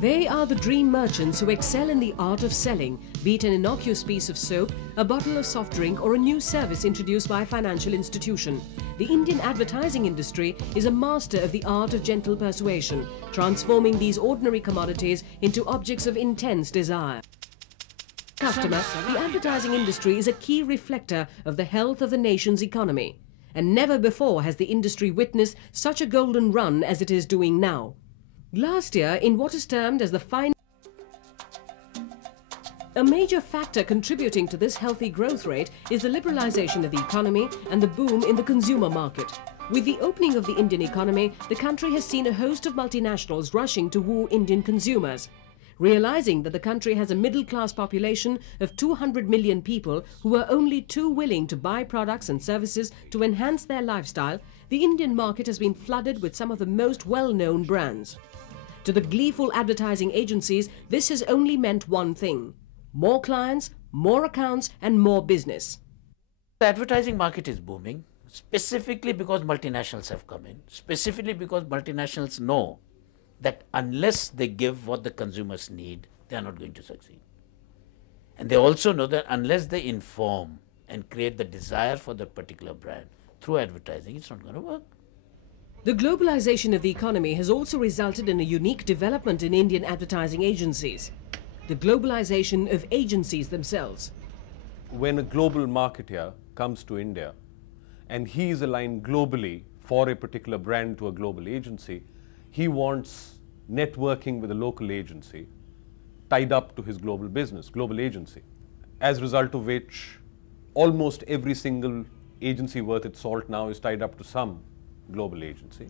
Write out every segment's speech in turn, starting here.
They are the dream merchants who excel in the art of selling, be it an innocuous piece of soap, a bottle of soft drink or a new service introduced by a financial institution. The Indian advertising industry is a master of the art of gentle persuasion, transforming these ordinary commodities into objects of intense desire. Customer, the advertising industry is a key reflector of the health of the nation's economy. And never before has the industry witnessed such a golden run as it is doing now. Last year, in what is termed as the A major factor contributing to this healthy growth rate is the liberalization of the economy and the boom in the consumer market. With the opening of the Indian economy, the country has seen a host of multinationals rushing to woo Indian consumers. Realizing that the country has a middle-class population of 200 million people who are only too willing to buy products and services to enhance their lifestyle, the Indian market has been flooded with some of the most well-known brands. To the gleeful advertising agencies, this has only meant one thing: more clients, more accounts and more business. The advertising market is booming, specifically because multinationals have come in, specifically because multinationals know that unless they give what the consumers need, they are not going to succeed. And they also know that unless they inform and create the desire for that particular brand through advertising, it's not going to work. The globalization of the economy has also resulted in a unique development in Indian advertising agencies: the globalization of agencies themselves. When a global marketer comes to India and he is aligned globally for a particular brand to a global agency, he wants networking with a local agency tied up to his global business, global agency. As a result of which, almost every single agency worth its salt now is tied up to some global agency.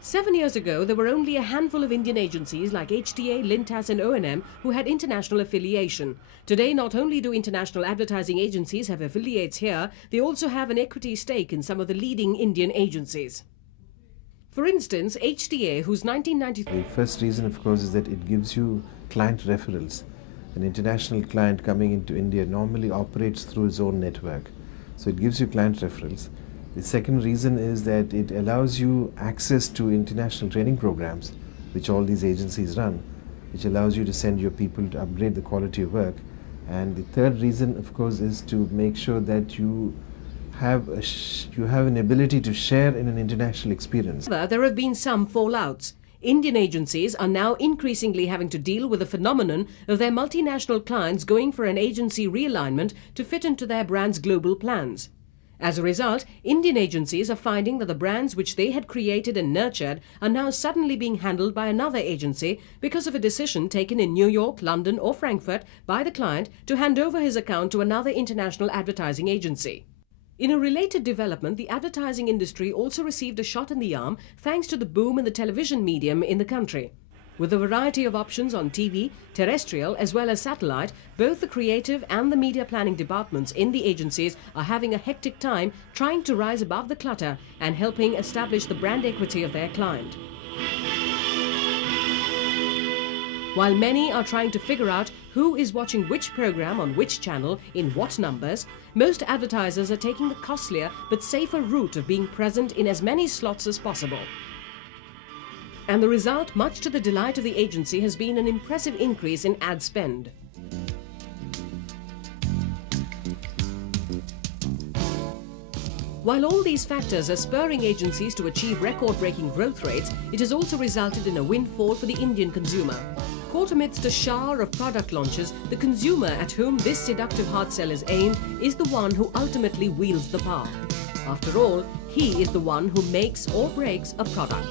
7 years ago, there were only a handful of Indian agencies like HTA, Lintas and O&M who had international affiliation. Today, not only do international advertising agencies have affiliates here, they also have an equity stake in some of the leading Indian agencies. For instance, HTA, whose 1993... The first reason, of course, is that it gives you client referrals. An international client coming into India normally operates through his own network. So it gives you client referrals. The second reason is that it allows you access to international training programs, which all these agencies run, which allows you to send your people to upgrade the quality of work. And the third reason, of course, is to make sure that you have an ability to share in an international experience. There have been some fallouts. Indian agencies are now increasingly having to deal with the phenomenon of their multinational clients going for an agency realignment to fit into their brand's global plans. As a result, Indian agencies are finding that the brands which they had created and nurtured are now suddenly being handled by another agency because of a decision taken in New York, London or Frankfurt by the client to hand over his account to another international advertising agency. In a related development, the advertising industry also received a shot in the arm thanks to the boom in the television medium in the country. With a variety of options on TV, terrestrial as well as satellite, both the creative and the media planning departments in the agencies are having a hectic time trying to rise above the clutter and helping establish the brand equity of their client. While many are trying to figure out who is watching which program on which channel in what numbers, most advertisers are taking the costlier but safer route of being present in as many slots as possible. And the result, much to the delight of the agency, has been an impressive increase in ad spend. While all these factors are spurring agencies to achieve record-breaking growth rates, it has also resulted in a windfall for the Indian consumer. Caught amidst a shower of product launches, the consumer at whom this seductive hard sell is aimed is the one who ultimately wields the power. After all, he is the one who makes or breaks a product.